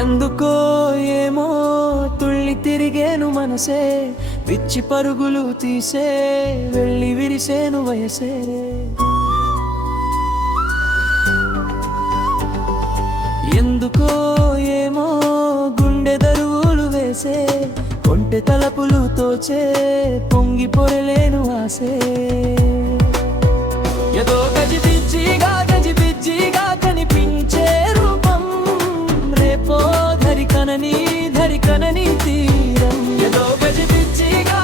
ఎందుకో ఏమో తుళ్ళి తిరిగేను మనసే, పిచ్చి పరుగులు తీసే వెళ్ళి విరిసేను వయసే. ఎందుకో ఏమో గుండె దరువులు వేసే, కొంటె తలపులు తోచే పొంగి పొరలేను ఆసే. ఏదో గజిబిజ్జిగా కనిపించే రూపం, రేపో ధరికనని తీరం. ఏదో గజిబిజ్జిగా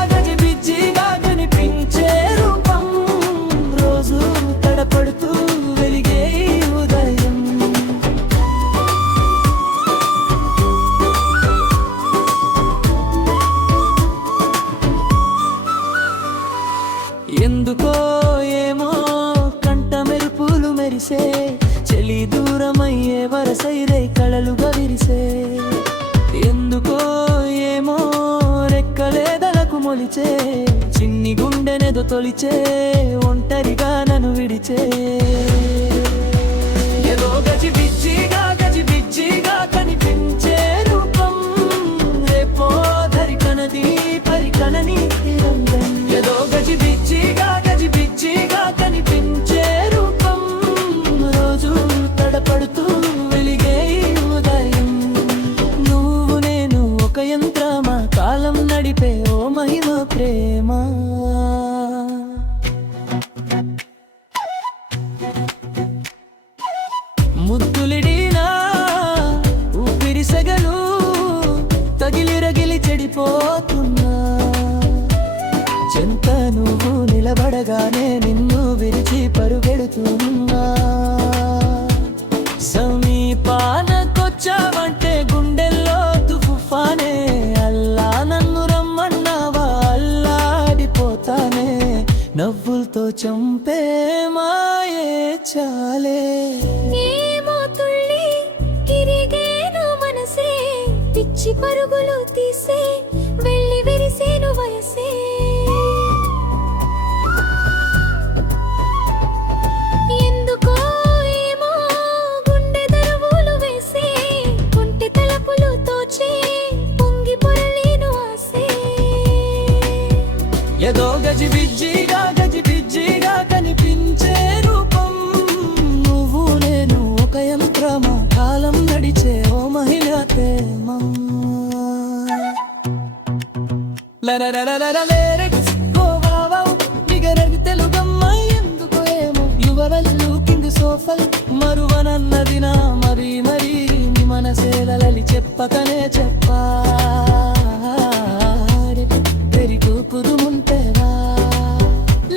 కనిపించే రూపం, రోజు తడపడుతూ వెలిగే ఉదయం. ఎందుకో ఏమో కంట మెరుపులు మెరిసే, చెలి దూరమయ్యే వరసైరే కళలుగా విరిసే. ఎందుకో ఏమో రెక్కలేదలకు మొలిచే, చిన్ని గుండెనెదో తొలిచే ఒంటరిగా నన్ను విడిచే. ఏదో గజిబిజ్జిగా కనిపించే రూపం, రేపో పరికనని తీరం. ఏదో గజిబిజ్జిగా కనిపించే రూపం, రోజు తడపడుతూ వెలిగే ఉదయం. నువ్వు నేను ఒక యంత్రమా, కాలం నడిపే ఓ మహిమ ప్రేమ. ముద్దులిడినా ఊపిరి సెగలు తగిలి చెడిపోతున్నా, చెంత నువ్వు నిలబడగానే నిన్ను విరిచి పరుగెడుతున్నా. సమీపానకొచ్చావంటే గుండెల్లో తుఫానే, అల్లా నన్ను రమ్మన్నావా అల్లాడిపోతానే. నవ్వులతో చంపే మాయే చాలే. పిచ్చి పరుగులు తీసే వెళ్ళి విరిసేను వయసే. ఎందుకో ఏమో గుండె దరువులు వేసే, కొంటె తలపులు తోచే పొంగి పొరలేను ఆసే. ఏదో గజిబిజ్జిగా కనిపించే రూపం, నువ్వు నేను ఒక యంత్రమా, కాలం నడిచే ఓ మహిళ ప్రేమం. తెలుగమ్మ ఎందుకో ఏమో యువరల్లు కింది సోఫల్ మరువనన్నది నా మరీ నీ మనసేలలి చెప్పకనే చెప్పా. పెరిగు కుదుముంటేవా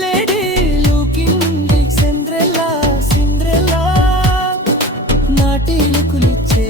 లేడీ లుకింగ్ సిండ్రెల్లా నాటిలు కులిచ్చే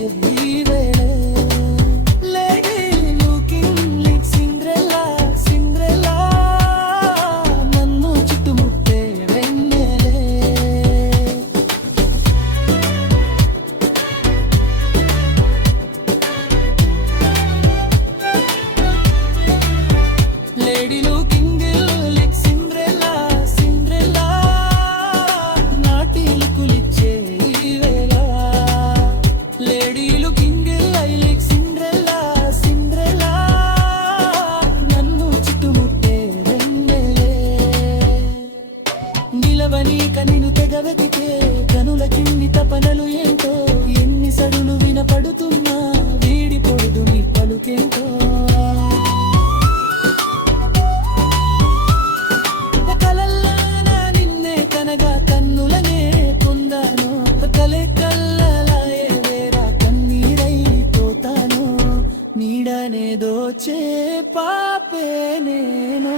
నిన్ను తెగవెతికే కనుల కింది తపనలు ఏంటో, ఎన్ని సడులు వినపడుతున్నా వీడిపోదు నీ పలుకేంటో. కలల్లానా నిన్నే కనగా కన్నులనే పొందాను, కల్లలాయే వేరా కన్నీరైపోతాను. నీడనే దోచే పాపే నేను.